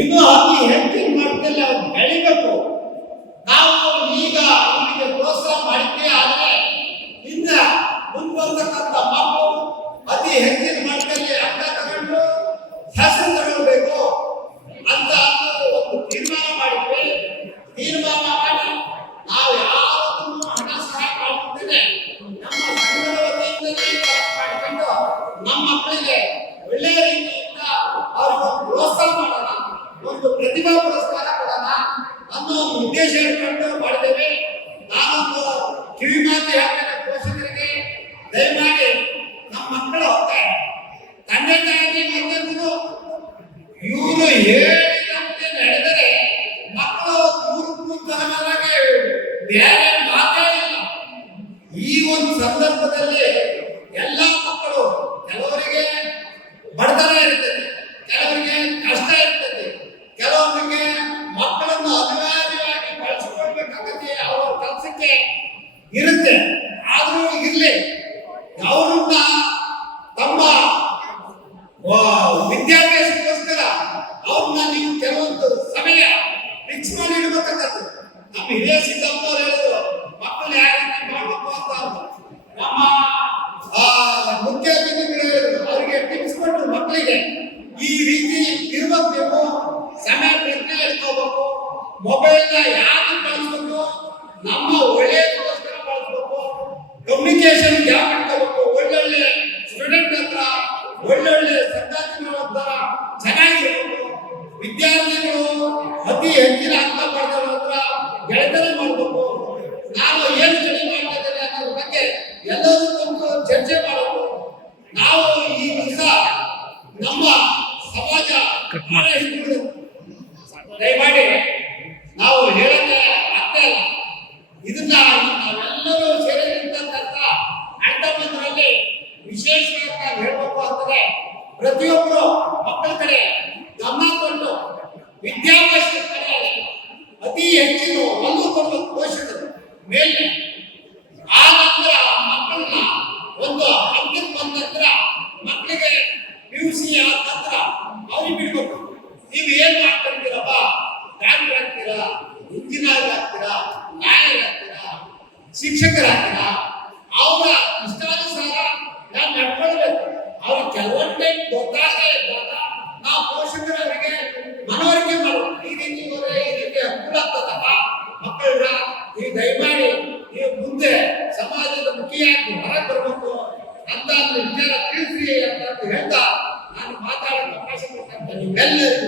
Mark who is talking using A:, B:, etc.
A: ಇನ್ನು ಅತಿ ಹೆಚ್ಚಿನ ಮಟ್ಟದಲ್ಲಿ ಅವ್ರು ಬೆಳಿಬೇಕು. ನಾವು ಈಗ ಅವರಿಗೆ ಪ್ರೋತ್ಸಾಹ ಮಾಡಿದ್ದೇ ಆದರೆ, ಇನ್ನ ಮುಂದುವರ್ತಕ್ಕಂಥ ಮಕ್ಕಳು ಅತಿ ಹೆಚ್ಚಿನ ಮಟ್ಟದಲ್ಲಿ ಅಂಕ ತಗೊಂಡು ಹೆಸರು ತಗೊಳ್ಬೇಕು ಅಂತ ಅಂದು ಒಂದು ತೀರ್ಮಾನ ಮಾಡಿದ್ವಿ ತೀರ್ಮಾನ ಮಾಡಿ ನಾವು ಯಾವತ್ತೂ ಹಣ ಸಹಾಯ ಮಾಡುತ್ತೇನೆ ನಮ್ಮ ಸಂಘದ ವತಿಯಿಂದಲೇ ಕೆಲಸ ಮಾಡಿಕೊಂಡು ನಮ್ಮ ಮಕ್ಕಳಿಗೆ ಒಳ್ಳೆಯ ರೀತಿಯಿಂದ ಅವ್ರಿಗೆ ಒಂದು ಪ್ರೋತ್ಸಾಹ ಮಾಡೋಣ ಒಂದು ಪ್ರತಿಭಾ ಪುರಸ್ಕಾರ ಕೊಡೋಣ ಅನ್ನೋ ಒಂದು ಉದ್ದೇಶ ಇಟ್ಕೊಂಡು ಮಾಡಿದ್ದೇವೆ. ನಾನೊಂದು ಕಿವಿ ಮಾತು ಹೇಳ್ತೇನೆ ಪೋಷಕರಿಗೆ. ದಯಮಾಡಿ ನಮ್ಮ ಮಕ್ಕಳು ತಂದೆ ತಾಯಿ ಮಕ್ಕಳು ಇವರು ಹೇಳಿದಂತೆ ನಡೆದರೆ ಮಕ್ಕಳು ಮೂರು ಬೇರೆ ಮಾತೇ ಇಲ್ಲ. ಈ ಒಂದು ಸಂದರ್ಭದಲ್ಲಿ ಇರುತ್ತೆ. ಆದರೂ ಇರಲಿ. ಅವರನ್ನ ತಮ್ಮ ವಿದ್ಯಾಭ್ಯಾಸಕ್ಕೋಸ್ಕರ ಅವ್ರನ್ನ ನೀವು ಕೆಲವೊಂದು ಸಮಯ ಫಿಕ್ಸ್ ಮಾಡಿ ಇಡ್ಬೇಕಾಗತ್ತೆ ನಮ್ಮ ಹಿರಿಯ ಸಿದ್ದಪ್ಪನವ್ರು ಹೇಳಿದ್ರು, ಮಕ್ಕಳು ಯಾವ ಮಾಡಬೇಕು ಅಂತ ನಮ್ಮ ಮುಖ್ಯ ಅತಿಥಿಗಳು ಅವರಿಗೆ ಟಿಪ್ಸ್ ಕೊಟ್ಟರು ಮಕ್ಕಳಿಗೆ. ಈ ರೀತಿ ಇರ್ಬೇಕು ಸಮಯ ಪ್ರಜ್ಞೆ ಇಟ್ಕೋಬೇಕು. ಮೊಬೈಲ್ನ ಯಾಕೆ ಬಳಸ್ಬೇಕು? ನಮ್ಮ ಒಳ್ಳೊಳ್ಳೆ ಸಂಗಾತಿಗಳ ಚೆನ್ನಾಗಿ ವಿದ್ಯಾರ್ಥಿಗಳು ಅತಿ ಹೆಚ್ಚಿನ ಅಂಕ ಪಡೆದವರ ಹತ್ರ ಗೆಳೆತನ ಮಾಡಬೇಕು. ನಾವು ಏನು ಸ್ಟಡಿ ಮಾಡ್ತಾ ಅನ್ನೋದ್ರ ಬಗ್ಗೆ ಎಲ್ಲರೂ ಕುಂತು ಚರ್ಚೆ ಮಾಡಬೇಕು. ನಾವು ಈ ದಿವಸ ನಮ್ಮ ಸಮಾಜ. ದಯಮಾಡಿ ನಾವು ಹೇಳಕ್ಕೆ ಆಗ್ತಾ ಇಲ್ಲ. ಇದನ್ನ ನಾವೆಲ್ಲರೂ ಸೇರಿದಂತ ಅಂಡಮಂದ್ರಲ್ಲಿ ವಿಶೇಷವಾಗಿ ನಾವು ಹೇಳ್ಬೇಕು ಅಂತಂದ್ರೆ ಪ್ರತಿಯೊಬ್ಬರು ಮಕ್ಕಳ ಕಡೆ ಗಮನ ಕೊಟ್ಟು ವಿದ್ಯಾಭ್ಯಾಸದ ಕಡೆ ಅತಿ ಹೆಚ್ಚಿನ ಒಂದು ಕೊಟ್ಟು ಪೋಷಕರು ಮೇಲೆ ಆ ನಂತರ ಮಕ್ಕಳನ್ನ ಒಂದು ಹಂತಕ್ಕೆ ಬಂದ ಮಕ್ಕಳಿಗೆ ಪಿ ಯು ಸಿ ಆದ ನಂತರ ಅವ್ರಿಗೆ ಬಿಡ್ಬೇಕು. ನೀವು ಏನ್ ಮಾಡ್ಕೊಂಡಿರಪ್ಪ ಡಾಕ್ಟರ್ ಆಗ್ತೀರಾ? ಇಂಜಿನಿಯರ್ ಆಗ್ತೀರಾ? ನ್ಯಾಯರ್ ಆಗ್ತೀರಾ? ಶಿಕ್ಷಕರಾಗ್ತೀರಾ ಅವರ ಇಷ್ಟಾನುಸಾರ ನಾವು ನಡ್ಕೊಳ್ಬೇಕು ನಾವು ಗೊತ್ತಾಗದೇ ಇದ್ದಾಗ ನಾವು ಪೋಷಕರವರಿಗೆ ಮನವರಿಕೆ ಮಾಡಬೇಕು ಈ ರೀತಿ ಹೋದ್ರೆ ಈ ಅನುಕೂಲ ಆಗ್ತದಪ್ಪ ಈ ದಯಮಾಡಿ ನೀವು ಮುಂದೆ ಸಮಾಜದ ಮುಖಿಯಾಗಿ ಹೊರಗೆ ಬರಬೇಕು ಅಂತ ವಿಚಾರ ತಿಳಿಸಿ ಅಂತ ಹೇಳ್ತಾ ನಾನು ಮಾತಾಡೋ ಅವಕಾಶ ಕೊಟ್ಟಂತ ನೀವೆಲ್ಲರಿಗೂ